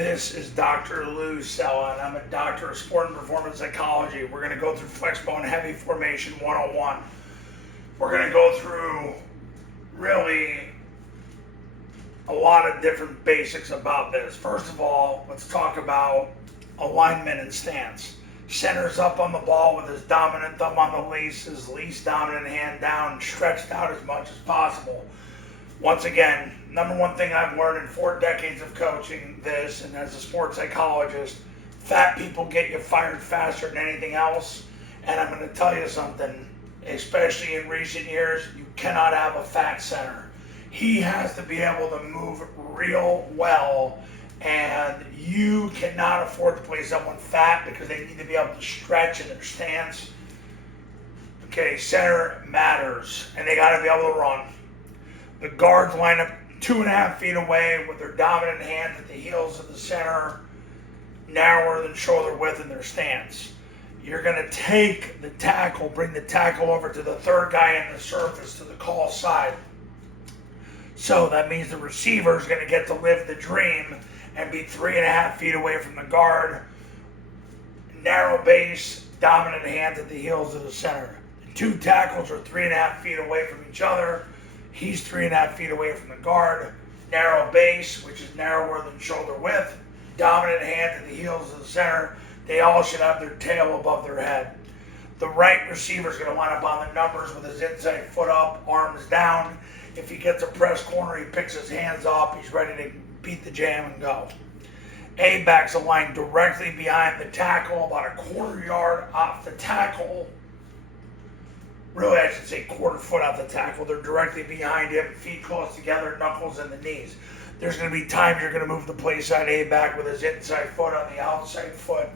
This is Dr. Lou Cella, and I'm a doctor of sport and performance psychology. We're going to go through Flexbone Heavy Formation 101. We're going to go through really a lot of different basics about this. First of all, let's talk about alignment and stance. Center's up on the ball with his dominant thumb on the leash, his least dominant hand down, stretched out as much as possible. Once again, number one thing I've learned in 4 decades of coaching this and as a sports psychologist, fat people get you fired faster than anything else. And I'm going to tell you something, especially in recent years, you cannot have a fat center. He has to be able to move real well, and you cannot afford to play someone fat because they need to be able to stretch in their stance. Okay, center matters, and they got to be able to run. The guards line up 2.5 feet away with their dominant hands at the heels of the center, narrower than shoulder width in their stance. You're going to take the tackle, bring the tackle over to the third guy in the surface to the call side. So that means the receiver is going to get to live the dream and be 3.5 feet away from the guard. Narrow base, dominant hands at the heels of the center. The 2 tackles are 3.5 feet away from each other. He's 3.5 feet away from the guard. Narrow base, which is narrower than shoulder width. Dominant hand at the heels of the center. They all should have their tail above their head. The right receiver is going to line up on the numbers with his inside foot up, arms down. If he gets a press corner, he picks his hands up. He's ready to beat the jam and go. A-backs aligned directly behind the tackle, about 1/4 yard off the tackle. Really, I should say 1/4 foot off the tackle. They're directly behind him, feet close together, knuckles in the knees. There's going to be times you're going to move the play side A-back with his inside foot on the outside foot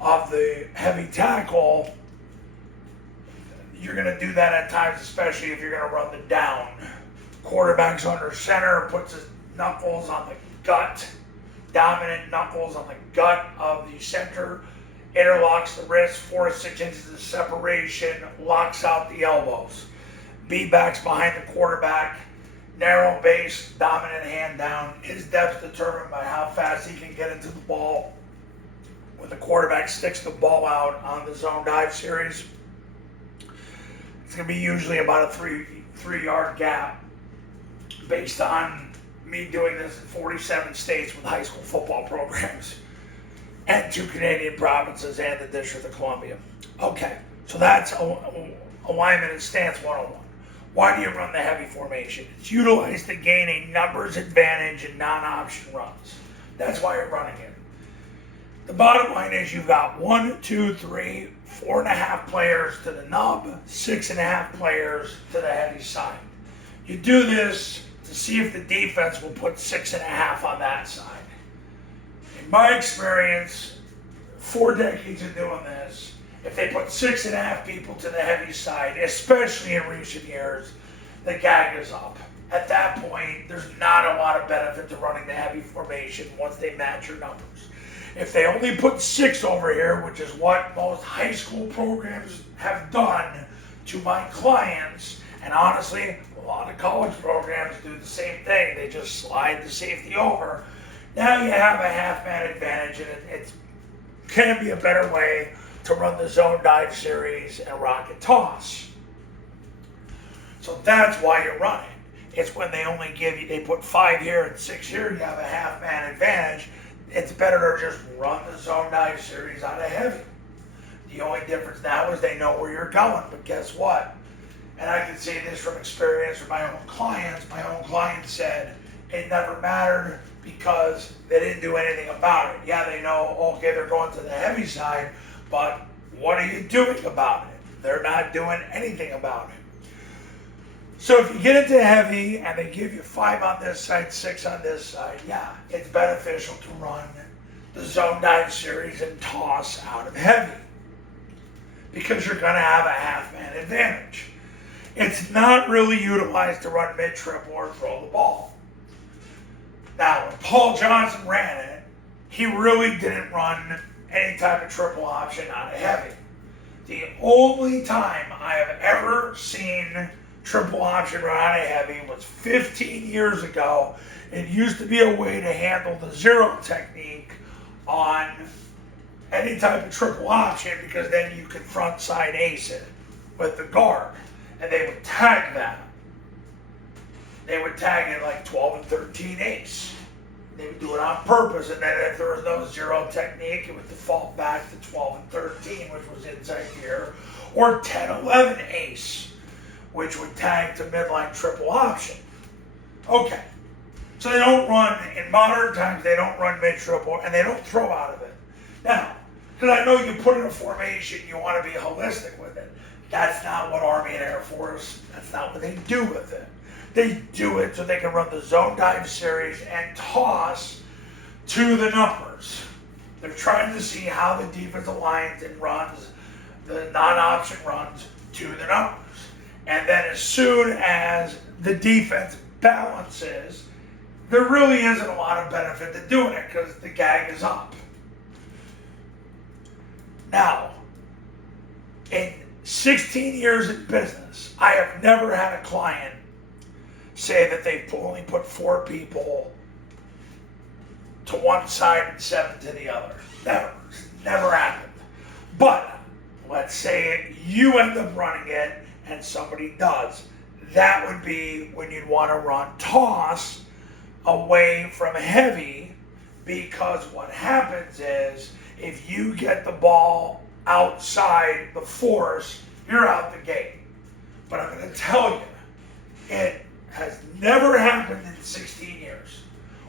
of the heavy tackle. You're going to do that at times, especially if you're going to run the down. Quarterback's under center, puts his knuckles on the gut, dominant knuckles on the gut of the center, interlocks the wrist, 4 to 6 inches of separation, locks out the elbows. B-backs behind the quarterback, narrow base, dominant hand down. His depth determined by how fast he can get into the ball. When the quarterback sticks the ball out on the zone dive series, it's going to be usually about a 3-yard gap. Based on me doing this in 47 states with high school football programs and 2 Canadian provinces and the District of Columbia. Okay, so that's alignment and stance 101. Why do you run the heavy formation? It's utilized to gain a numbers advantage in non-option runs. That's why you're running it. The bottom line is you've got 1, 2, 3, 4.5 players to the nub, 6.5 players to the heavy side. You do this to see if the defense will put 6.5 on that side. In my experience, 4 decades of doing this, if they put 6.5 people to the heavy side, especially in recent years, the gag is up. At that point, there's not a lot of benefit to running the heavy formation once they match your numbers. If they only put 6 over here, which is what most high school programs have done to my clients, and honestly, a lot of college programs do the same thing. They just slide the safety over. Now you have a half-man advantage, and it can be a better way to run the zone dive series and rocket toss. So that's why you're running. It's when they only give you, they put 5 here and 6 here, you have a half-man advantage. It's better to just run the zone dive series out of heavy. The only difference now is they know where you're going, but guess what? And I can say this from experience with my own clients. My own clients said it never mattered because they didn't do anything about it. Yeah, they know, okay, they're going to the heavy side, but what are you doing about it? They're not doing anything about it. So if you get into heavy and they give you 5 on this side, 6 on this side, yeah, it's beneficial to run the zone dive series and toss out of heavy because you're going to have a half-man advantage. It's not really utilized to run mid-triple or throw the ball. Now, when Paul Johnson ran it, he really didn't run any type of triple option out of heavy. The only time I have ever seen triple option run heavy was 15 years ago. It used to be a way to handle the zero technique on any type of triple option, because then you could front side ace it with the guard, and they would tag that. They would tag it like 12 and 13 ace. They would do it on purpose, and then if there was no zero technique, it would default back to 12 and 13, which was inside here, or 10, 11 ace, which would tag to midline triple option. Okay, so they don't run, in modern times, they don't run mid triple, and they don't throw out of it. Now, because I know you put in a formation, you want to be holistic with it. That's not what Army and Air Force, that's not what they do with it. They do it so they can run the zone dive series and toss to the numbers. They're trying to see how the defense aligns and runs the non-option runs to the numbers. And then as soon as the defense balances, there really isn't a lot of benefit to doing it because the gag is up. Now, in 16 years in business, I have never had a client say that they've only put 4 people to one side and 7 to the other. Never happened. But let's say you end up running it and somebody does. That would be when you'd want to run toss away from heavy, because what happens is if you get the ball outside the force, you're out the gate. But I'm going to tell you, it has never happened in 16 years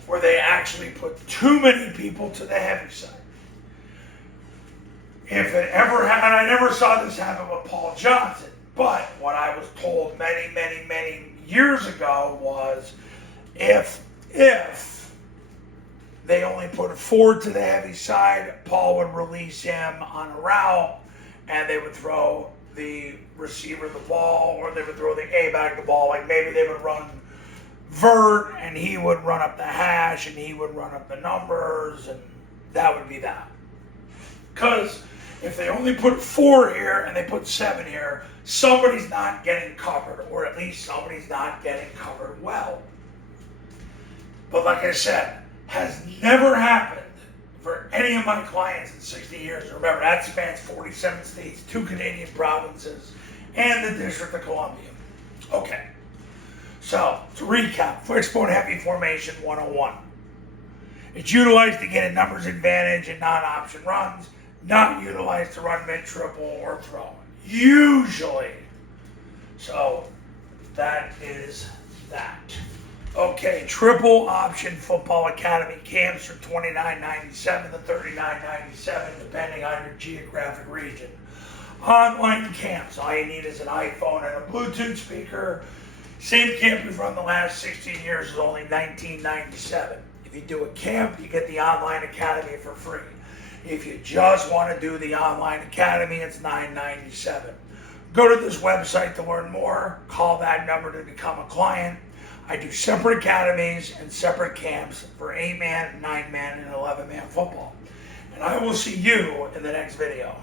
where they actually put too many people to the heavy side. If it ever happened, I never saw this happen with Paul Johnson, but what I was told many, many, many years ago was if they only put 4 to the heavy side, Paul would release him on a route and they would throw the receiver the ball, or they would throw the A back the ball. Like maybe they would run vert and he would run up the hash and he would run up the numbers, and that would be that. Because if they only put 4 here and they put 7 here, somebody's not getting covered, or at least somebody's not getting covered well. But like I said, has never happened for any of my clients in 60 years. Remember, that spans 47 states, 2 Canadian provinces, and the District of Columbia. Okay, so to recap, Flexbone Heavy Formation 101. It's utilized to get a numbers advantage in non-option runs, not utilized to run mid-triple or throw. Usually. So that is that. Okay, triple option football academy camps for $29.97 to $39.97, depending on your geographic region. Online camps, all you need is an iPhone and a Bluetooth speaker. Same camp we've run the last 16 years is only $19.97. If you do a camp, you get the online academy for free. If you just want to do the online academy, it's $9.97. Go to this website to learn more. Call that number to become a client. I do separate academies and separate camps for 8-man, 9-man, and 11-man football. And I will see you in the next video.